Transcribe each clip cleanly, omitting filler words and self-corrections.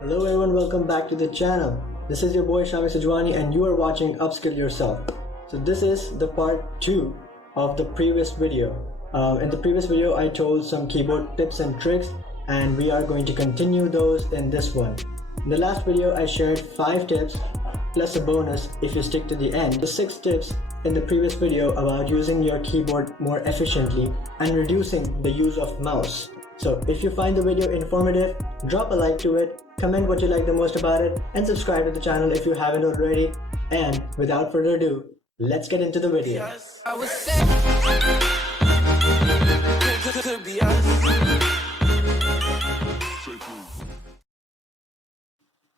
Hello everyone, welcome back to the channel. This is your boy Shami Sajwani and you are watching Upskill Yourself. So this is the part 2 of the previous video. In the previous video I told some keyboard tips and tricks and we are going to continue those in this one. In the last video I shared 5 tips plus a bonus if you stick to the end. The 6 tips in the previous video about using your keyboard more efficiently and reducing the use of mouse. So if you find the video informative, drop a like to it, comment what you like the most about it, and subscribe to the channel if you haven't already. And without further ado, let's get into the video.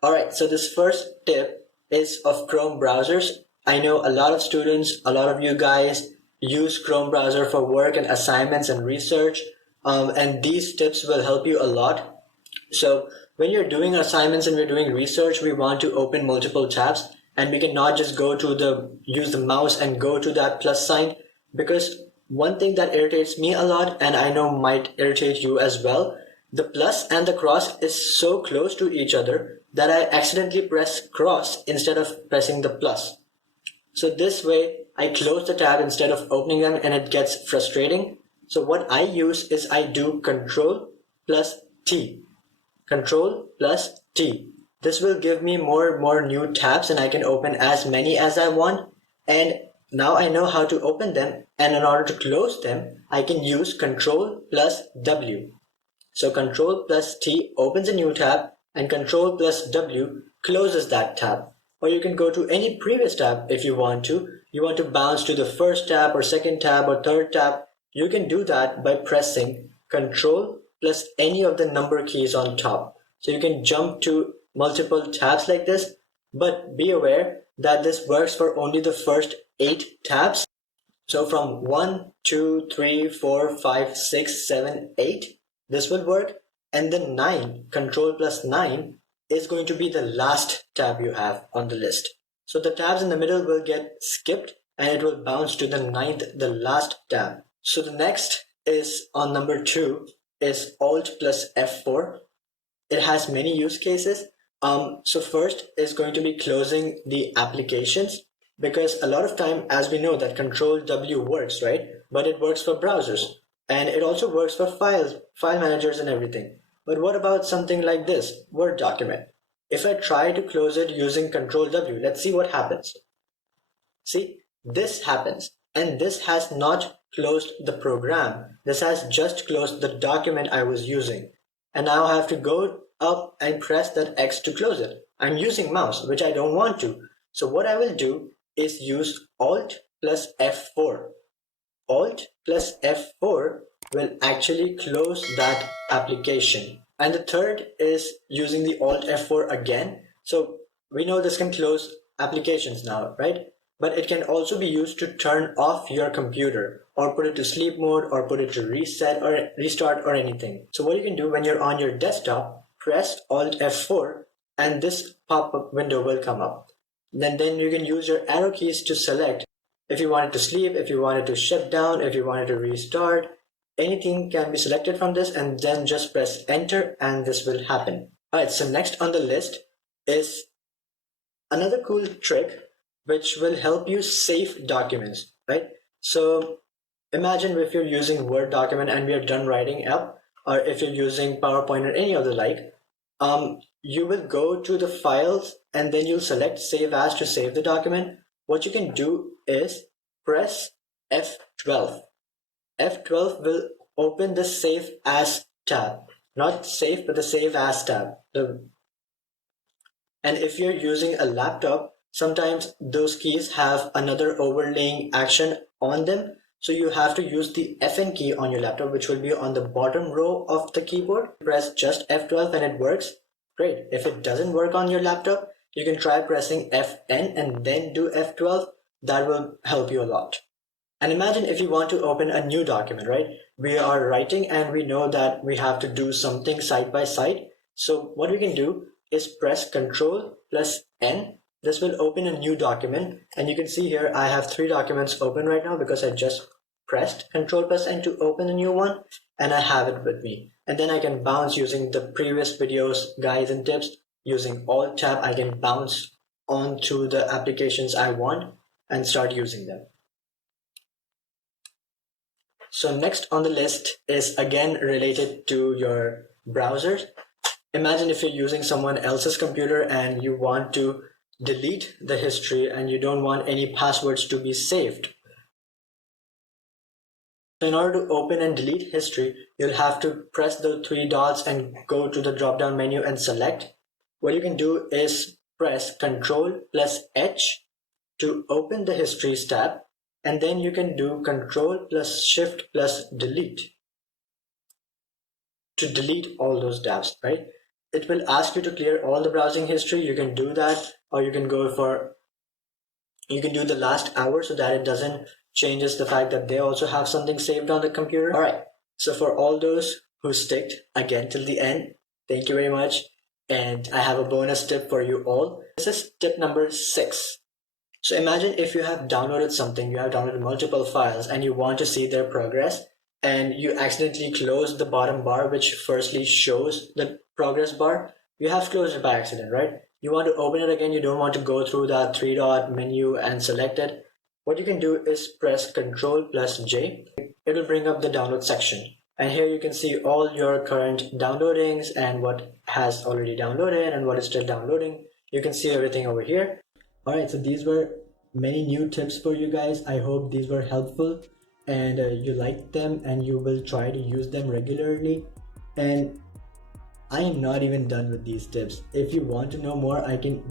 Alright, so this first tip is of Chrome browsers. I know a lot of students, a lot of you guys use Chrome browser for work and assignments and research. And these tips will help you a lot. So when you're doing assignments and we're doing research, we want to open multiple tabs and we cannot just use the mouse and go to that plus sign, because one thing that irritates me a lot, and I know might irritate you as well, the plus and the cross is so close to each other that I accidentally press cross instead of pressing the plus. So this way I close the tab instead of opening them and it gets frustrating. So what I use is I do Ctrl plus T. Ctrl plus T. This will give me more new tabs and I can open as many as I want. And now I know how to open them, and in order to close them, I can use Ctrl plus W. So Ctrl plus T opens a new tab and Ctrl plus W closes that tab. Or you can go to any previous tab if you want to. You want to bounce to the first tab or second tab or third tab. You can do that by pressing Ctrl plus any of the number keys on top. So you can jump to multiple tabs like this, but be aware that this works for only the first 8 tabs. So from 1, 2, 3, 4, 5, 6, 7, 8, this will work. And then 9, Ctrl plus 9 is going to be the last tab you have on the list. So the tabs in the middle will get skipped and it will bounce to the 9th, the last tab. So the next is on number 2 is Alt plus F4. It has many use cases. So first is going to be closing the applications, because a lot of time, as we know, that Ctrl W works, right? But it works for browsers and it also works for file managers and everything. But what about something like this, Word document? If I try to close it using Ctrl W, let's see what happens. See, this happens. And this has not closed the program. This has just closed the document I was using. And now I have to go up and press that X to close it. I'm using mouse, which I don't want to. So what I will do is use Alt plus F4. Alt plus F4 will actually close that application. And the third is using the Alt F4 again. So we know this can close applications now, right? But it can also be used to turn off your computer or put it to sleep mode or put it to reset or restart or anything. So what you can do when you're on your desktop, press Alt F4 and this pop-up window will come up. Then you can use your arrow keys to select if you want it to sleep, if you want it to shut down, if you want it to restart. Anything can be selected from this, and then just press enter and this will happen. Alright, so next on the list is another cool trick which will help you save documents, right? So imagine if you're using Word document and we are done writing up, or if you're using PowerPoint or any other like, you will go to the files and then you'll select save as to save the document. What you can do is press F12. F12 will open the save as tab, not save but the save as tab. And if you're using a laptop, sometimes those keys have another overlaying action on them. So you have to use the Fn key on your laptop, which will be on the bottom row of the keyboard. Press just F12 and it works. Great. If it doesn't work on your laptop, you can try pressing Fn and then do F12. That will help you a lot. And imagine if you want to open a new document, right? We are writing and we know that we have to do something side by side. So what we can do is press Ctrl plus N. This will open a new document, and you can see here I have 3 documents open right now because I just pressed Ctrl plus N to open a new one, and I have it with me. And then I can bounce using the previous videos, guides and tips using Alt Tab, I can bounce onto the applications I want and start using them. So next on the list is again related to your browsers. Imagine if you're using someone else's computer and you want to delete the history and you don't want any passwords to be saved. So in order to open and delete history, you'll have to press the three dots and go to the drop down menu and select. What you can do is press Ctrl plus H to open the histories tab, and then you can do Ctrl plus Shift plus delete to delete all those tabs, right? It will ask you to clear all the browsing history. You can do that, or you can do the last hour so that it doesn't changes the fact that they also have something saved on the computer. All right, so for all those who sticked again till the end, thank you very much. And I have a bonus tip for you all. This is tip number 6. So imagine if you have downloaded something, you have downloaded multiple files and you want to see their progress, and you accidentally close the bottom bar, which firstly shows the progress bar. You have closed it by accident, right? You want to open it again, you don't want to go through that 3-dot menu and select it. What you can do is press Ctrl plus J. It will bring up the download section. And here you can see all your current downloadings and what has already downloaded and what is still downloading. You can see everything over here. Alright, so these were many new tips for you guys. I hope these were helpful and you liked them and you will try to use them regularly. And I am not even done with these tips. If you want to know more, I can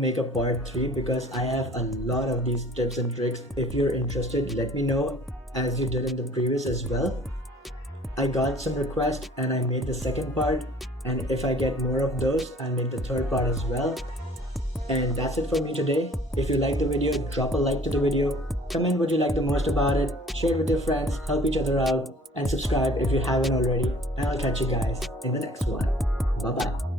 make a part 3 because I have a lot of these tips and tricks. If you're interested, let me know, as you did in the previous as well. I got some requests and I made the second part, and if I get more of those, I'll make the third part as well. And that's it for me today. If you liked the video, drop a like to the video, comment what you like the most about it, share it with your friends, help each other out, and subscribe if you haven't already. And I'll catch you guys in the next one. Bye bye.